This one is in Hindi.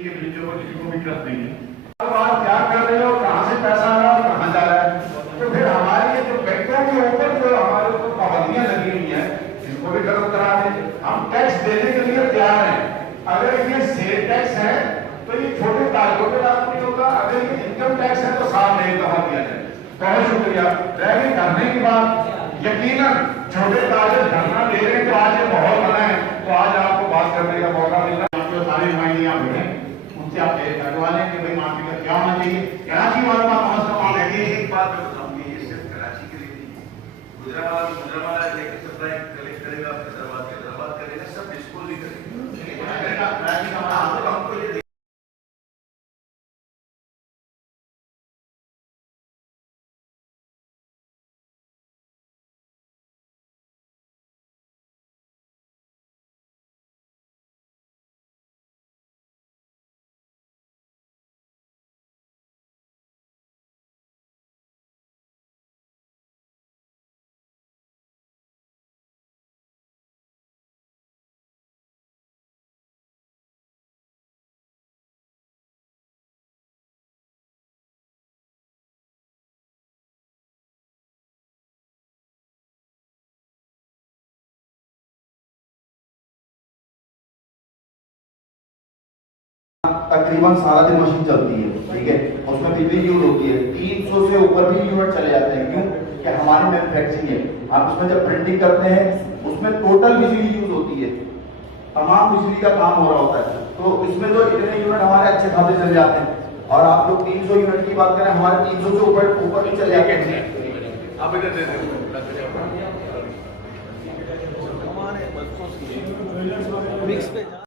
के बच्चों को किसी को भी ट्रस्ट नहीं है। अब आप क्या कर रहे हो, कहाँ से पैसा आ रहा है, कहाँ जा रहा है, तो फिर हमारे जो बैंकों के ऊपर जो हमारे ऊपर पाबंदियां लगी हुई हैं, इनको भी खत्म करा दें। हम टैक्स देने के लिए तैयार हैं। अगर ये सेल टैक्स है तो ये छोटे ताजों पे लागू नहीं होगा, अगर ये इनकम टैक्स है तो साफ नहीं दफा किया जाए। बहुत शुक्रिया। रह गई धरने की बात, यकीनन छोटे ताजे धरना दे रहे हैं तो आज ये माहौल बना है, तो आज आपको बात करने का मौका मिला। सारे नुमाइंदे यहाँ बैठे, उनसे आप करवा लें कि भाई माफी का क्या होना चाहिए। कराची वालों का कम से कम एक बात मैं बताऊंगी, ये सिर्फ कराची के लिए नहीं, गुजरावाला लेकर सप्लाई कलेक्ट करेगा, हैदराबाद करेगा, सब डिस्पोज ही करेगा। हमको ये तकरीबन सारा दिन मशीन चलती है, ठीक है, उसमें बिजली यूज होती है। 300 से ऊपर भी यूनिट चले जाते हैं। क्यों? कि हमारी मैन्युफैक्चरिंग है, आप उसमें जब प्रिंटिंग करते हैं उसमें टोटल बिजली यूज होती है, तमाम बिजली का काम हो रहा होता है। तो इसमें तो इतने यूनिट हमारे अच्छे खासे चल जाते हैं। और आप लोग 300 यूनिट की बात करें, हमारे 300 से ऊपर भी चले जाते हैं। आप इधर दे दें मिक्स पे